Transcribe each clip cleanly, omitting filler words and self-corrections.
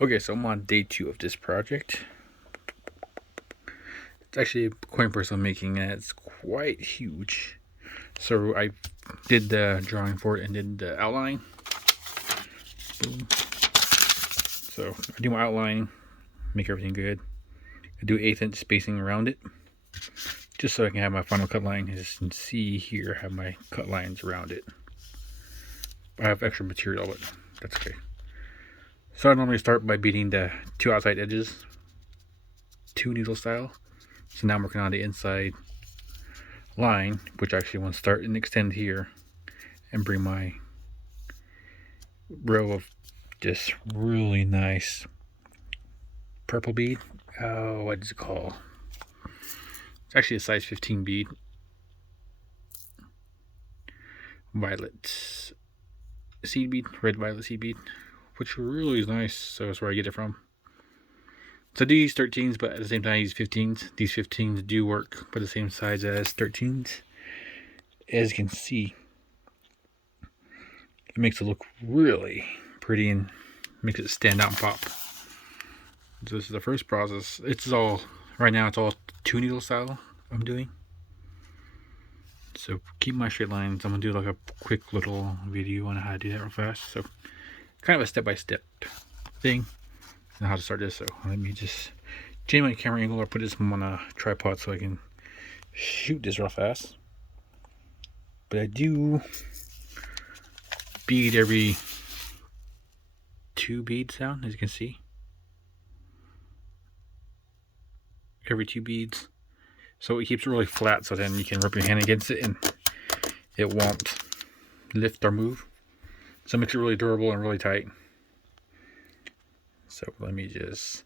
Okay, so I'm on day 2 of this project. It's actually a coin purse I'm making, and it's quite huge. So I did the drawing for it and did the outline. Boom. So I do my outline, make everything good. I do 1/8 inch spacing around it, just so I can have my final cut line. As you can see here, I have my cut lines around it. I have extra material, but that's okay. So I normally start by beating the 2 outside edges, 2 needle style. So now I'm working on the inside line, which I actually want to start and extend here and bring my row of just really nice purple bead. Oh, what is it called? It's actually a size 15 bead. Violet seed bead, red violet seed bead, which really is nice. So that's where I get it from. So I do use 13s, but at the same time I use 15s. These 15s do work for the same size as 13s. As you can see, it makes it look really pretty and makes it stand out and pop. So this is the first process. It's all, right now it's all 2 needle style I'm doing. So keep my straight lines. I'm gonna do like a quick little video on how to do that real fast. So kind of a step-by-step thing on how to start this. So let me just change my camera angle or put this on a tripod so I can shoot this real fast. But I do bead every 2 beads down, as you can see. Every 2 beads. So it keeps it really flat, so then you can rub your hand against it and it won't lift or move. So it makes it really durable and really tight. So let me just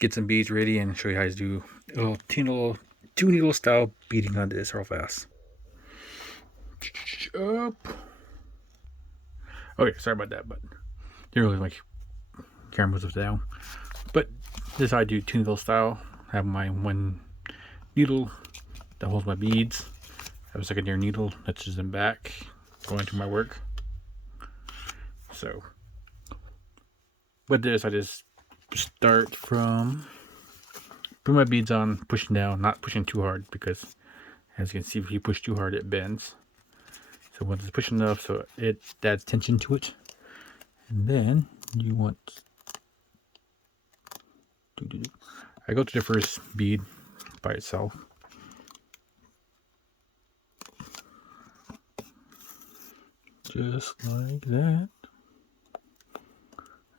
get some beads ready and show you how to do a little 2 needle style beading on this real fast. Up. Okay, sorry about that, but didn't really like camera moves down. But this is how I do 2 needle style. I have my 1 needle that holds my beads. I have a secondary needle that's just in back going to my work. So with this, I just start from put my beads on, pushing down, not pushing too hard, because as you can see, if you push too hard, it bends. So once it's pushed enough, so it adds tension to it, and then you want I go to the first bead by itself. Just like that.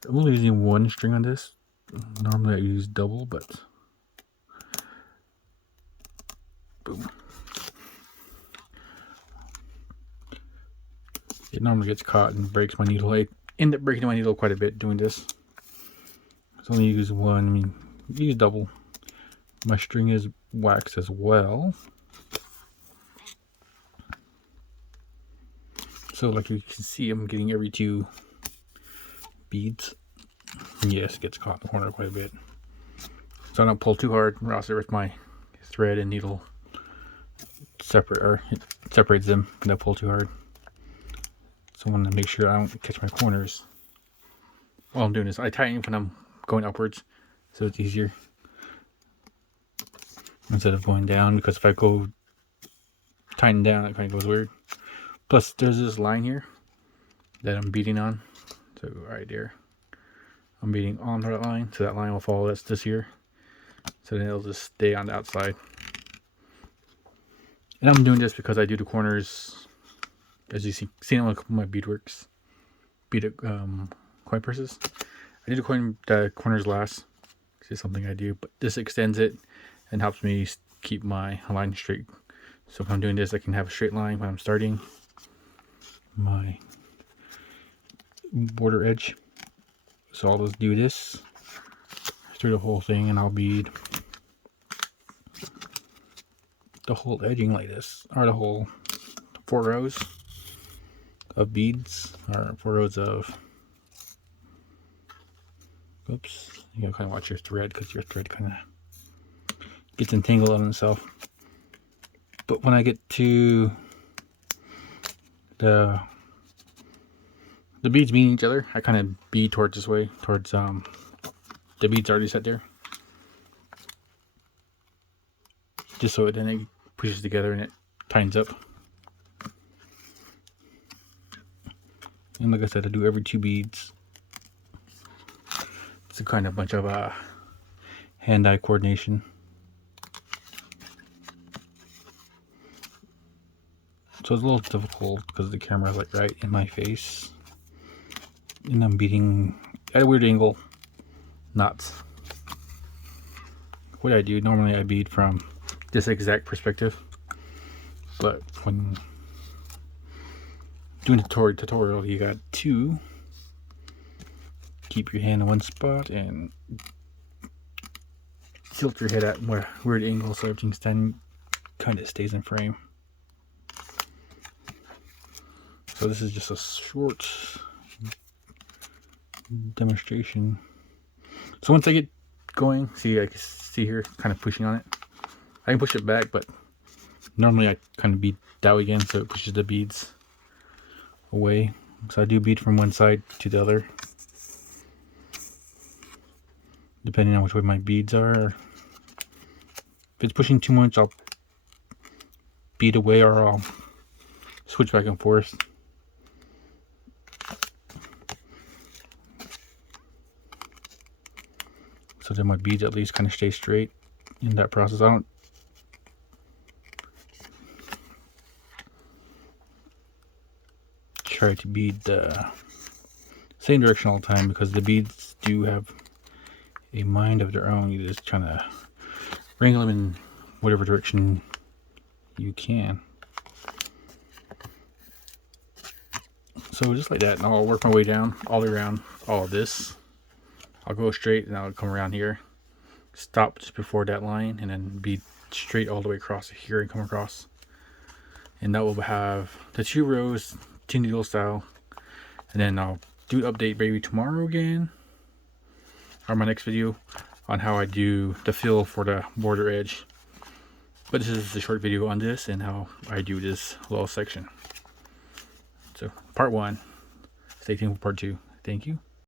I'm only using 1 string on this. Normally I use double, but boom. It normally gets caught and breaks my needle. I end up breaking my needle quite a bit doing this. So only use 1. I mean, use double. My string is wax as well. So like you can see, I'm getting every 2 beads. Yes, it gets caught in the corner quite a bit. So I don't pull too hard, or else with my thread and needle separate, or it separates them when I pull too hard. So I want to make sure I don't catch my corners while I'm doing this. I tighten when I'm going upwards, so it's easier instead of going down, because if I go tighten down, it kind of goes weird. Plus there's this line here that I'm beading on. So right there, I'm beading on that line, so that line will follow this here. So then it'll just stay on the outside. And I'm doing this because I do the corners, as you see it on my beadworks, coin purses. I do the corners last. It's just something I do, but this extends it and helps me keep my line straight. So if I'm doing this, I can have a straight line when I'm starting my border edge. So I'll just do this through the whole thing, and I'll bead the whole edging like this, or the whole 4 rows of beads, or 4 rows of, oops, you gotta kind of watch your thread, because your thread kind of gets entangled on itself. But when I get to the beads meeting each other, I kind of bead towards this way, towards the bead's already set there. Just so then it pushes together and it tightens up. And like I said, I do every 2 beads. It's a kind of bunch of hand-eye coordination. So it's a little difficult because the camera is like right in my face. And I'm beading at a weird angle knots. What I do, normally I bead from this exact perspective. But when doing a tutorial, you got to keep your hand in one spot and tilt your head at weird angles so everything kind of stays in frame. So this is just a short demonstration. So once I get going, see, I can see here kind of pushing on it. I can push it back, but normally I kind of bead that way again, so it pushes the beads away. So I do bead from one side to the other, depending on which way my beads are. If it's pushing too much, I'll bead away, or I'll switch back and forth. So then my beads at least kind of stay straight in that process. I don't try to bead the same direction all the time, because the beads do have a mind of their own. You're just trying to wrangle them in whatever direction you can. So just like that, and I'll work my way down all the way around all of this. I'll go straight and I'll come around here, stop just before that line, and then bead straight all the way across here and come across. And that will have the 2 rows, 2 needle style. And then I'll do an update maybe tomorrow again, or my next video, on how I do the fill for the border edge. But this is a short video on this and how I do this little section. So part 1. Stay tuned for part 2. Thank you.